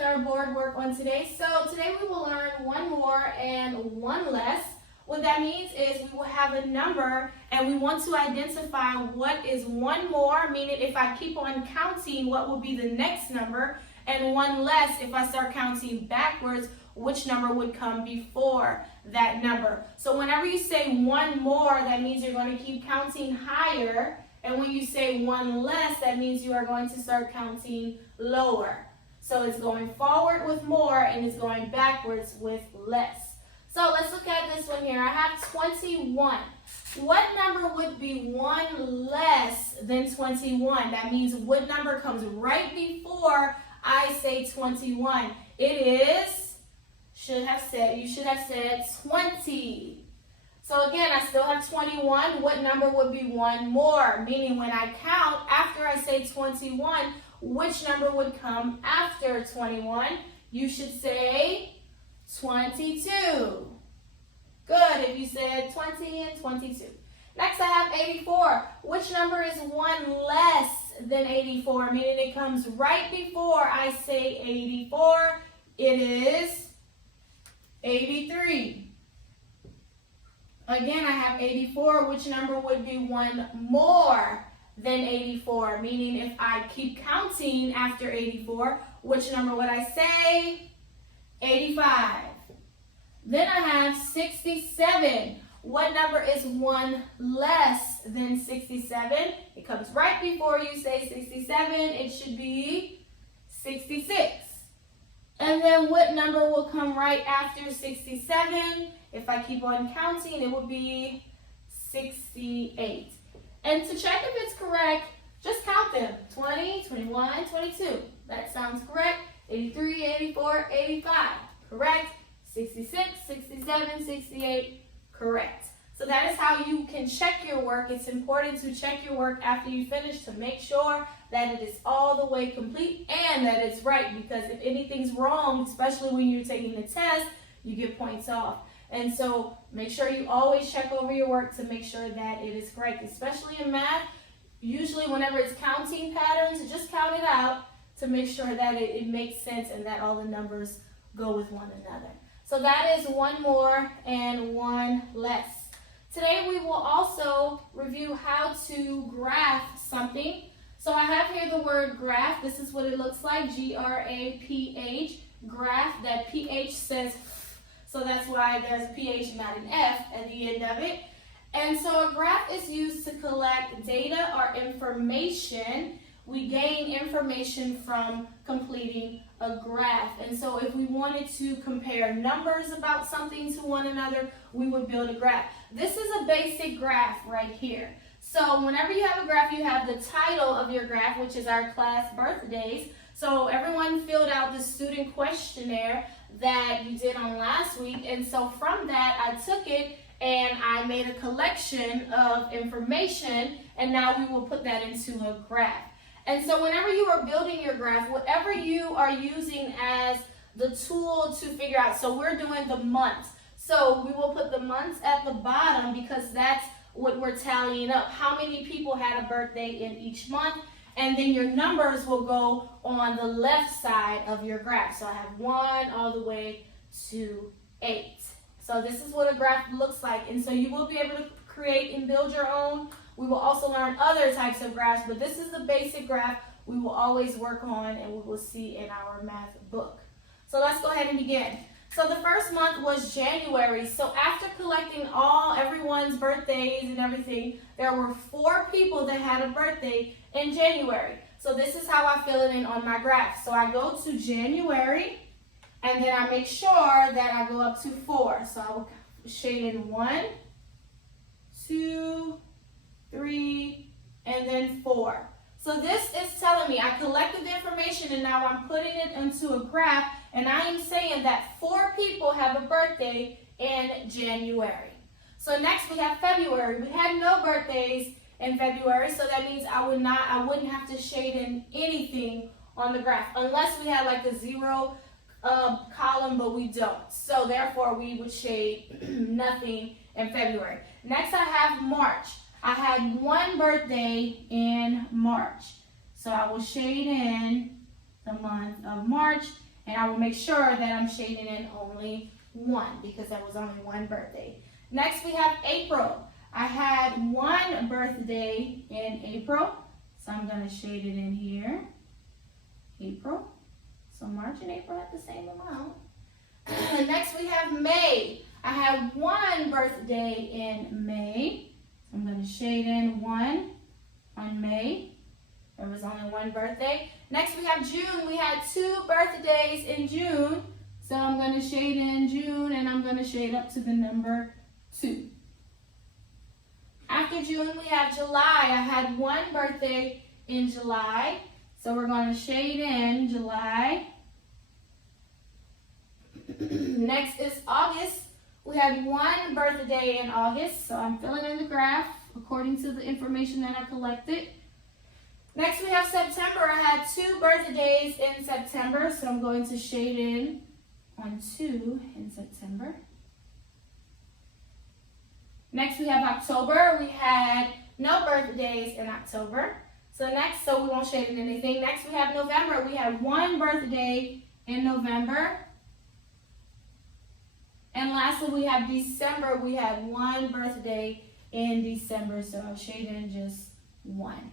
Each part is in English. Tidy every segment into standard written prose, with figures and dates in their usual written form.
with our board work on today. So today we will learn one more and one less. What that means is we will have a number and we want to identify what is one more, meaning if I keep on counting, what will be the next number, and one less, if I start counting backwards, which number would come before that number. So whenever you say one more, that means you're going to keep counting higher. And when you say one less, that means you are going to start counting lower. So it's going forward with more and it's going backwards with less. So let's look at this one here. I have 21. What number would be one less than 21? That means what number comes right before I say 21? It is, you should have said 20. So again, I still have 21. What number would be one more? Meaning when I count, after I say 21, which number would come after 21? You should say 22. Good, if you said 20 and 22. Next I have 84. Which number is one less than 84? Meaning it comes right before I say 84. It is 83. Again, I have 84. Which number would be one more than 84? Meaning if I keep counting after 84, which number would I say? 85. Then I have 67. What number is one less than 67? It comes right before you say 67. It should be 66. And then what number will come right after 67? If I keep on counting, it will be 68. And to check if it's correct, just count them. 20, 21, 22. That sounds correct. 83, 84, 85. Correct. 66, 67, 68. Correct. So that is how you can check your work. It's important to check your work after you finish to make sure that it is all the way complete and that it's right, because if anything's wrong, especially when you're taking the test, you get points off. And so make sure you always check over your work to make sure that it is correct, especially in math. Usually whenever it's counting patterns, just count it out to make sure that it makes sense and that all the numbers go with one another. So that is one more and one less. Today we will also review how to graph something. So I have here the word graph. This is what it looks like, G-R-A-P-H, graph. That P-H says, so that's why there's a P-H, not an F at the end of it. And so a graph is used to collect data or information. We gain information from completing a graph. And so if we wanted to compare numbers about something to one another, we would build a graph. This is a basic graph right here. So whenever you have a graph, you have the title of your graph, which is our class birthdays. So everyone filled out the student questionnaire that you did on last week. And so from that, I took it and I made a collection of information, and now we will put that into a graph. And so whenever you are building your graph, whatever you are using as the tool to figure out, so we're doing the months. So we will put the months at the bottom because that's what we're tallying up. How many people had a birthday in each month? And then your numbers will go on the left side of your graph. So I have 1 all the way to 8. So this is what a graph looks like. And so you will be able to create and build your own. We will also learn other types of graphs, but this is the basic graph we will always work on and we will see in our math book. So let's go ahead and begin. So the first month was January. So after collecting everyone's birthdays and everything, there were 4 people that had a birthday in January. So this is how I fill it in on my graph. So I go to January and then I make sure that I go up to 4. So I will shade in 1, 2, 3, and then 4. So this is telling me I collected the information and now I'm putting it into a graph, and I am saying that 4 people have a birthday in January. So next we have February. We had no birthdays in February, so that means I wouldn't have to shade in anything on the graph unless we had like a 0 column, but we don't. So therefore we would shade nothing in February. Next I have March. I had 1 birthday in March. So I will shade in the month of March. And I will make sure that I'm shading in only one because there was only one birthday. Next we have April. I had one birthday in April, so I'm going to shade it in here. April. So March and April have the same amount. Next we have May. I have one birthday in May. So I'm going to shade in one on May. There was only one birthday. Next we have June. We had 2 birthdays in June. So I'm going to shade in June and I'm going to shade up to the number 2. After June we have July. I had one birthday in July. So we're going to shade in July. Next is August. We had one birthday in August. So I'm filling in the graph according to the information that I collected. Next we have September. I had 2 birthdays in September. So I'm going to shade in on 2 in September. Next we have October. We had no birthdays in October. So we won't shade in anything. Next we have November. We had one birthday in November. And lastly we have December. We had one birthday in December. So I'll shade in just one.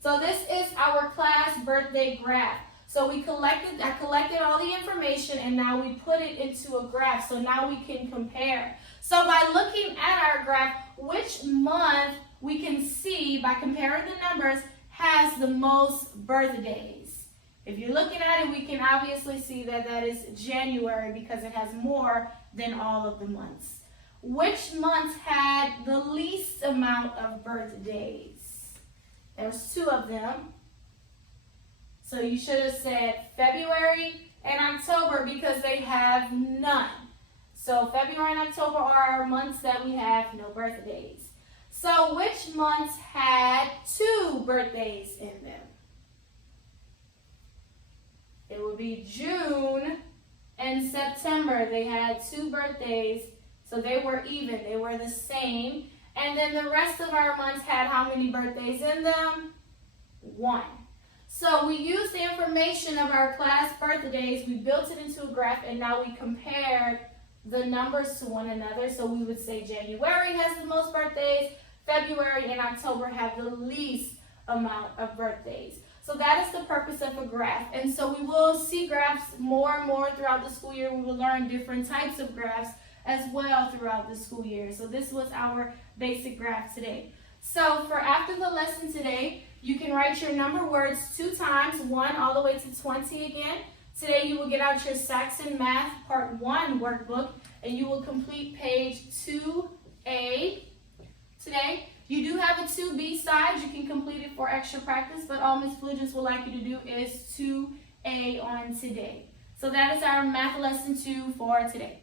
So this is our class birthday graph. So I collected all the information and now we put it into a graph. So now we can compare. So by looking at our graph, which month we can see by comparing the numbers has the most birthdays. If you're looking at it, we can obviously see that that is January because it has more than all of the months. Which month had the least amount of birthdays? There's 2 of them. So you should have said February and October because they have none. So February and October are our months that we have no birthdays. So which months had 2 birthdays in them? It would be June and September. They had 2 birthdays, so they were even. They were the same. And then the rest of our months had how many birthdays in them? 1. So we used the information of our class birthdays, we built it into a graph, and now we compared the numbers to one another. So we would say January has the most birthdays, February and October have the least amount of birthdays. So that is the purpose of a graph. And so we will see graphs more and more throughout the school year. We will learn different types of graphs as well throughout the school year. So this was our basic graph today. So for after the lesson today, you can write your number words 2 times, 1 all the way to 20 again. Today you will get out your Saxon Math Part 1 workbook and you will complete page 2A today. You do have a 2B side. You can complete it for extra practice, but all Ms. Flugents would like you to do is 2A on today. So that is our math lesson 2 for today.